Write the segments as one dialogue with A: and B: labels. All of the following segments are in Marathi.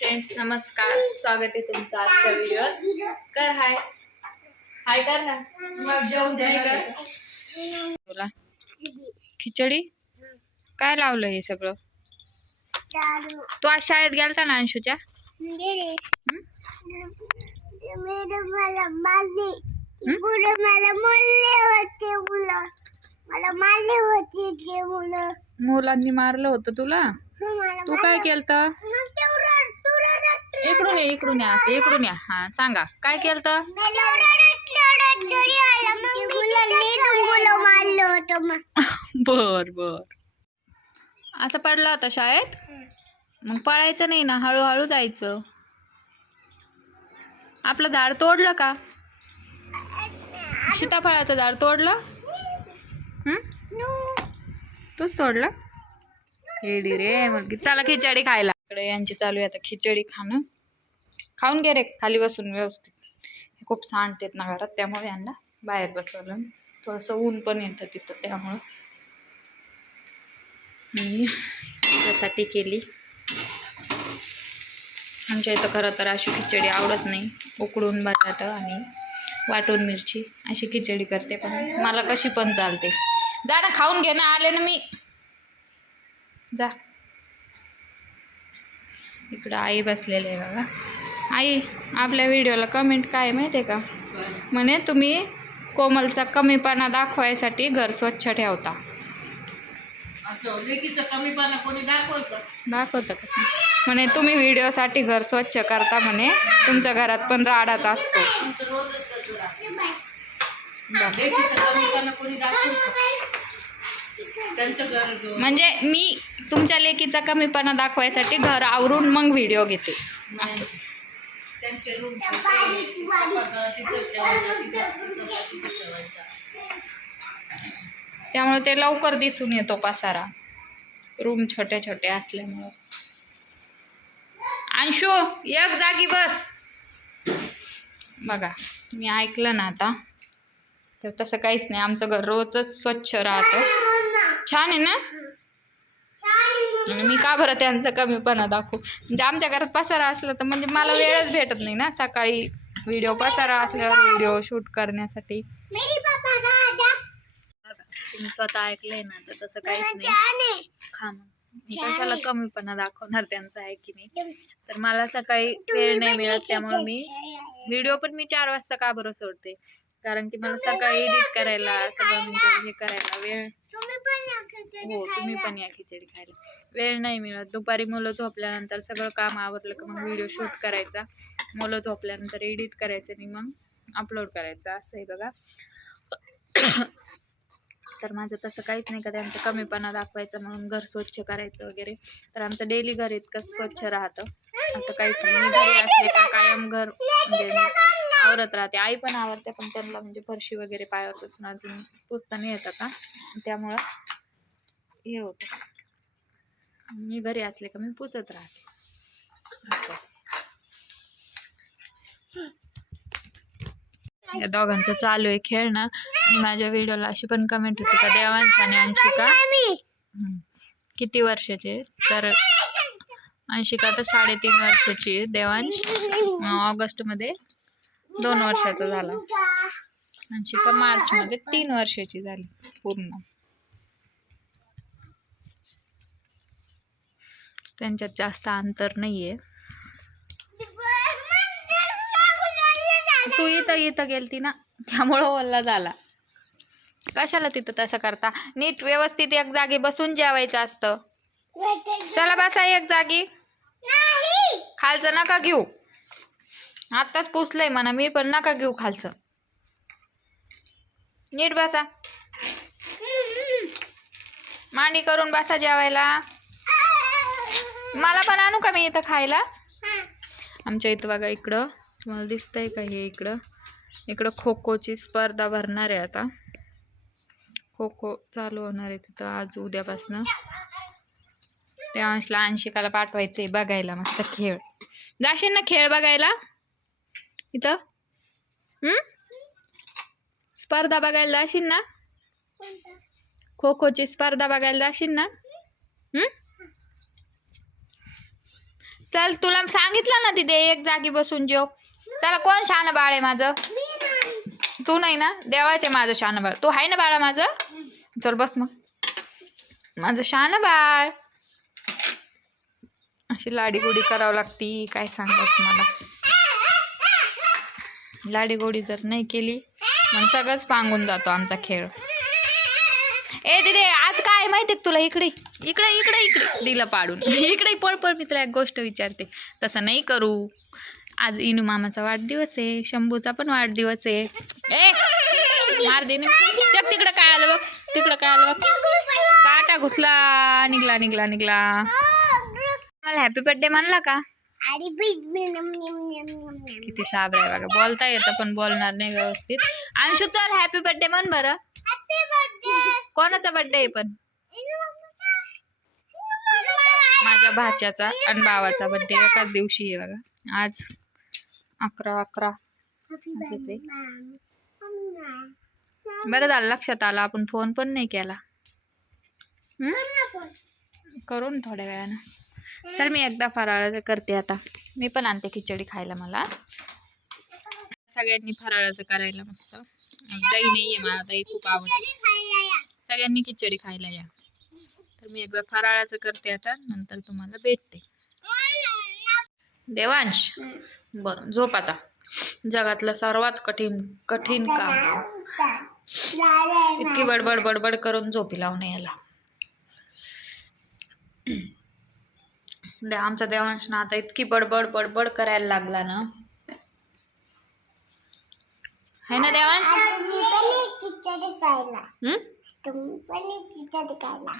A: फ्रेंड्स नमस्कार. स्वागत आहे तुमचं आजच्या व्हिडिओत कर हाय हाय कर ना. बोला. खिचडी? काय लावलं हे सगळं? तू आज शाळेत गेलता ना अंशूच्या?
B: मला मारले? पुढे मला मारले होते मुलं मला मारले होते ते मुलं.
A: मुलांनी मारलं होतं तुला? तू काय केलतं? इकडून ये इकडून या असं इकडून या. हा सांगा. काय केलतं? बर बर. आता पडला होता शाळेत? मग पळायचं नाही ना हळूहळू जायचं. आपलं झाड तोडलं का? सीताफळाचं झाड तोडलं? हं? तूच तोडलं? हेडी रे मुलगी. चला खिचडी खायला. इकडे यांची चालू आहे आता खिचडी खाणं. खाऊन घे रे खाली बसून व्यवस्थित. खूप सांडतेत ना घरात त्यामुळे यांना बाहेर बसवलं. थोडंसं ऊन पण येतं तिथं त्यामुळं. मी त्यासाठी केली. आमच्या इथं खरं तर अशी खिचडी आवडत नाही. उकडून बटाटा आणि वाटून मिरची अशी खिचडी करते पण मला कशी पण चालते. जा ना खाऊन घे ना आले ना मी. जा. इकडं आई बसलेले आहे बघा. आई आपल्या व्हिडिओला कमेंट काय माहिती आहे का? म्हणे तुम्ही कोमलचा कमीपणा दाखवायसाठी घर स्वच्छ ठेवता.
C: दाखवतं?
A: दाखवतं का? म्हणे तुम्ही व्हिडिओसाठी घर स्वच्छ करता म्हणे तुमच्या घरात पण राडाच असतो. म्हणजे मी तुमच्या लेकीचा कमीपणा दाखवायसाठी घर आवरून मग व्हिडिओ घेते. त्यामुळे ते लवकर दिसून येतो पसारा. रूम छोटे छोटे असल्यामुळं. अंशू एक जागी बस. बघा मी ऐकलं ना आता. तर तसं काहीच नाही. आमचं घर रोजच स्वच्छ राहतं. छान आहे ना? मी का बरं त्यांचा कमीपणा दाखवू? म्हणजे आमच्या घरात पसारा असला तर म्हणजे मला वेळच भेटत नाही ना सकाळी व्हिडिओ पसारा असल्यावर व्हिडिओ शूट करण्यासाठी.
B: मेरी पापा राजा
A: तुम्ही स्वतः ऐकलंय ना तर तसं काहीच नाही. खा मग. मी कशाला कमीपणा दाखवणार त्यांचा आहे की नाही? तर मला सकाळी वेळ नाही मिळत त्यामुळे मी व्हिडिओ पण मी चार वाजता का बरं सोडते? कारण की मला सकाळी एडिट करायला सगळं म्हणजे हे करायला वेळ हो तुम्ही पण या खिचडी खायला. वेळ नाही मिळत. दुपारी मुलं झोपल्यानंतर सगळं काम आवरलं का मग व्हिडिओ शूट करायचा. मुलं झोपल्यानंतर एडिट करायचं आणि मग अपलोड करायचं. असं आहे बघा. तर माझं तसं काहीच नाही का त्यांचा कमीपणा दाखवायचा म्हणून घर स्वच्छ करायचं वगैरे. तर आमचं डेली घर इतकं स्वच्छ राहतं. असं काहीच नाही. मी घरी असले का कायम घर म्हणजे आवरत राहते. आई पण आवरते पण त्यांना म्हणजे फरशी वगैरे पायावर पुसणं अजून पुसता नाही येतं का त्यामुळं हे होतं. मी घरी असले का मी पुसत राहते. या दोघांचं चालू आहे खेळ ना माझ्या व्हिडिओला अशी पण कमेंट होती का देवांश आणि अंशिका? किती वर्षाचे? तर अंशिका तर साडेतीन वर्षाची आहे देवांश. ऑगस्टमध्ये. दोन वर्षाचा झाला. अंशिका मार्चमध्ये तीन वर्षाची झाली पूर्ण. त्यांच्यात जास्त अंतर नाहीये. तू इथं इथं गेलती ना त्यामुळं ओल्ला झाला. कशाला तिथं तसं करता? नीट व्यवस्थित एक जागी बसून जेवायचं असतं. चला बसा एक जागी. खालचं नका घेऊ. आत्ताच पोचलंय म्हणा मी पण नका घेऊ खालचं. नीट बसा. मांडी करून बसा जेवायला. मला पण आणू का मी इथं खायला? आमच्या इथं बघा इकडं तुम्हाला दिसतंय का हे इकडं? इकडं खो खोची स्पर्धा भरणार आहे आता. खो खो चालू होणार आहे तिथं आज उद्यापासनं. त्या अंशला अंशिकाला पाठवायचं आहे बघायला मस्त खेळ. जाशील ना खेळ बघायला? इथं? स्पर्धा बघायला जाशील ना? खो खोची स्पर्धा बघायला जाशील ना? चल तुला सांगितलं ना तिथे एक जागी बसून जेव. चला कोण शान बाळ आहे माझं? तू नाही ना? देवाचे माझं शान बाळ तू आहे ना बाळा माझं? चल बस मग. माझं शान बाळ अशी लाडीगोडी करावं लागती काय सांगायचं मला लाडीगोडी जर नाही केली मग सगळंच पांगून जातो आमचा खेळ. ए दिदे आज काय माहिती तुला? इकडे इकडे इकडे इकडे. दिलं पाडून. इकडे पळ पळ मी तुला एक गोष्ट विचारते. तसं नाही करू. आज इनू मामाचा वाढदिवस आहे शंभूचा पण वाढदिवस आहे. ए मार दे तिकडं काय आलं बघ तिकडं काय आलं बघ. काटा घुसला निघला निघला निघला. मला हॅपी बर्थडे म्हणला का?
B: आणि बीट बीट नम नम नम नम नम
A: किती साबरा आहे बघा. बोलता येतं पण बोलणार नाही व्यवस्थित. अंशू चल हॅपी बर्थडे म्हण बरं. कोणाचा बर्थडे आहे पण? माझ्या भाच्याचा आणि भावाचा बर्थडे एकाच दिवशी आहे बघा. आज अकरा अकरा. बरं झालं लक्षात आलं. आपण फोन पण नाही केला? करून थोड्या वेळानं. चल मी एकदा फराळाचं करते आता. मी पण आणते खिचडी खायला मला. सगळ्यांनी फराळाचं करायला मस्त. दही नाही आहे मला दही खूप आवडते. सगळ्यांनी खिचडी खायला या. तर मी एकदा फराळाचं करते आता नंतर तुम्हाला भेटते. देवांश बरं झोप आता. जगातलं सर्वात कठीण कठीण काम. इतकी बडबड बडबड करून झोपी लावणे याला. दे आमचा देवांश ना आता इतकी बडबड बडबड करायला लागला ना. है ना देवांश?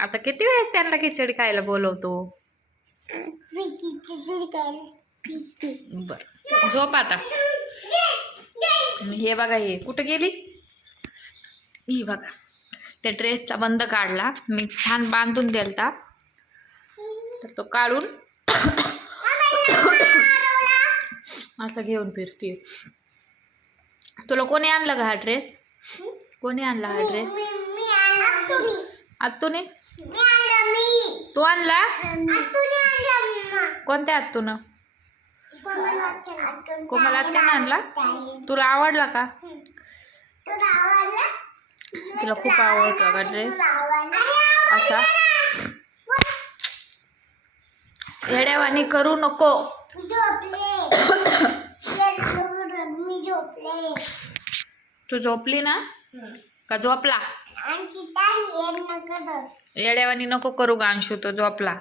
A: आता किती वेळेस त्यांना खिचडी खायला बोलवतो? बर झोप आता. हे बघा हे कुठं गेली? ही बघा त्या ड्रेसचा बंद काढला. मी छान बांधून दिलता. तर तो काढून असं घेऊन फिरते. तुला कोणी आणलं का हा ड्रेस? कोणी आणला हा ड्रेस? आत्तूने? तू आणला? कोणत्या आत्तून? कोमल आत्यानं आणला? तुला आवडला का? तुला खूप आवडतो का ड्रेस? असा? येड्यावानी करू नको.
B: झोपले.
A: तू झोपली ना? का झोपला? येड्यावानी नको करू गांशू तो झोपला.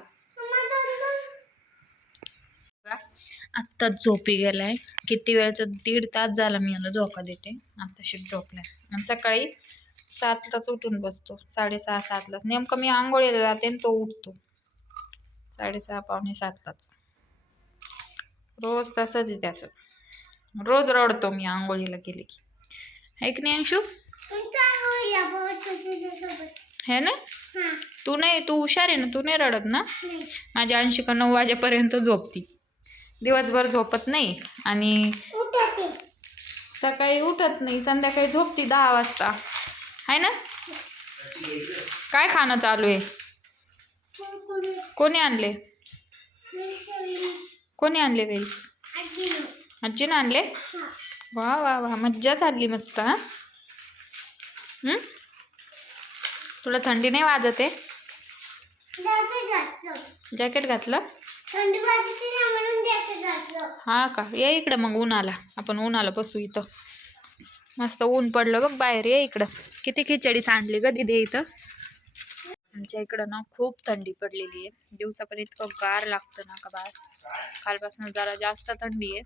A: आत्ताच झोपी गेलाय. किती वेळचं? दीड तास झाला मी याला झोका देते. आत्ताशीच झोपलाय. आणि सकाळी सातलाच उठून बसतो. साडेसहा सातला नेमकं मी आंघोळीला जाते आणि तो उठतो. साडेसहा पावणे सातलाच रोज तसंच आहे त्याचं. रोज रडतो मी आंघोळीला गेले की. ऐक की नाही अंशू? है ना? तू नाही तू हुशार आहे ना तू नाही रडत ना? माझ्या अंशिका नऊ वाजेपर्यंत झोपती. दिवसभर झोपत नाही आणि सकाळी उठत नाही संध्याकाळी झोपती दहा वाजता. आहे ना? काय खाणं चालू आहे? कोणी आणले? कोणी आणले वेल आजीनं आणले? वा वा वा. मज्जा चालली मस्त हा? तुला थंडी नाही वाजत आहे? जॅकेट घातलं?
B: घातलं
A: हा का? ये इकडं मग उन्हाला. आपण उन्हाला बसू इथं. मस्त ऊन पडलं बघ बाहेर. ये इकडं. किती खिचडी सांडली ग दिदे इथं? आमच्या इकडं ना खूप थंडी पडलेली आहे. दिवसा पण इतकं गार लागतं ना का बास? कालपासून जरा जास्त थंडी आहे.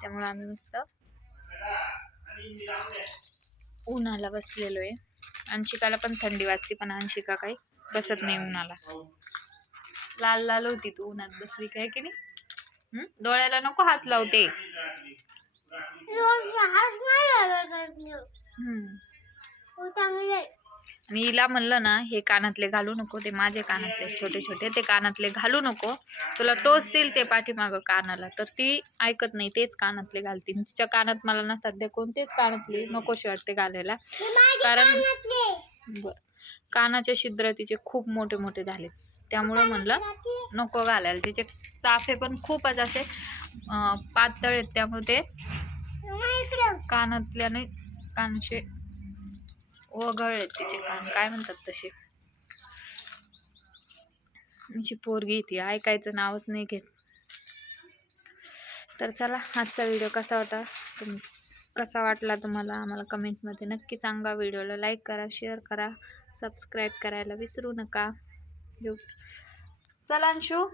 A: त्यामुळे आम्ही मस्त उन्हाला बसलेलो आहे अंशिकाला पण थंडी वाजते पण अंशिका काही बसत नाही उन्हाला. लाल लाल होती तू उन्हात बसली काय की नाही? डोळ्याला नको हात लावते
B: हात
A: आणि हिला म्हणलं ना हे कानातले घालू नको ते माझे कानातले छोटे छोटे ते कानातले घालू नको. तुला टोचतील ते पाठीमागं कानाला. तर ती ऐकत नाही तेच कानातले घालते तिच्या कानात मला ना सध्या कोणतेच कानातले नकोशी वाटते घालायला. कारण बर. कानाचे छिद्र तिचे खूप मोठे मोठे झाले त्यामुळं म्हणलं नको घालायला. तिचे चाफे पण खूपच असे पातळ आहेत. त्यामुळे ते कानातल्याने कानशे वगळलेत तिचे कान. काय म्हणतात तसे? अशी पोरगी ती. ऐकायचं नावच नाही घेत. तर चला आजचा व्हिडिओ कसा वाटा तुम कसा वाटला तुम्हाला? आम्हाला कमेंटमध्ये नक्की सांगा. व्हिडिओला लाईक करा शेअर करा सबस्क्राईब करायला विसरू नका. चला अंशू.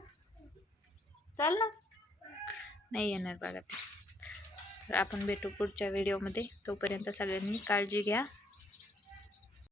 A: चल ना. नाही येणार बघा ते. तर आपण भेटू पुढच्या व्हिडिओमध्ये तोपर्यंत सगळ्यांनी काळजी घ्या.